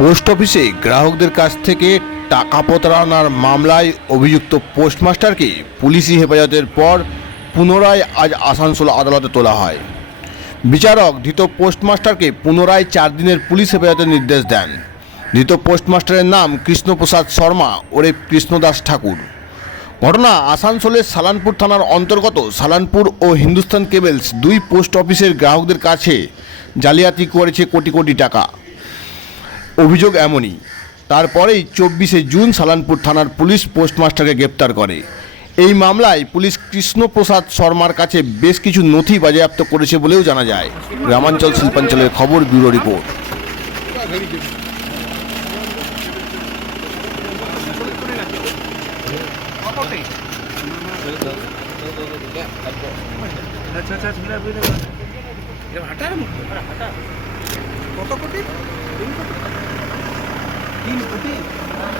Post অফিসে গ্রাহকদের কাছ থেকে টাকা প্রতারণার মামলায় অভিযুক্ত পোস্টমাস্টারকে পুলিশি হেফাজতের পর পুনরায় আজ আসানসোল আদালতে তোলা হয়। বিচারক ধৃত পোস্টমাস্টারকে পুনরায় চার দিনের পুলিশ হেফাজতের নির্দেশ দেন। ধৃত পোস্টমাস্টারের নাম কৃষ্ণপ্রসাদ শর্মা ওরে কৃষ্ণদাস ঠাকুর। ঘটনা আসানসোলের সালানপুর থানার অন্তর্গত সালানপুর ও হিন্দুস্তান কেবেলস দুই পোস্ট অফিসের গ্রাহকদের কাছে জালিয়াতি করেছে কোটি কোটি টাকা। অভিযোগ এমনই। তারপরেই চব্বিশে জুন সালানপুর থানার পুলিশ পোস্টমাস্টারকে গ্রেপ্তার করে। এই মামলায় পুলিশ কৃষ্ণপ্রসাদ শর্মার কাছে বেশ কিছু নথি বাজেয়াপ্ত করেছে বলেও জানা যায়। গ্রামাঞ্চল শিল্পাঞ্চলের খবর ব্যুরো রিপোর্ট। কত কোটি। তিন কোটি তিন কোটি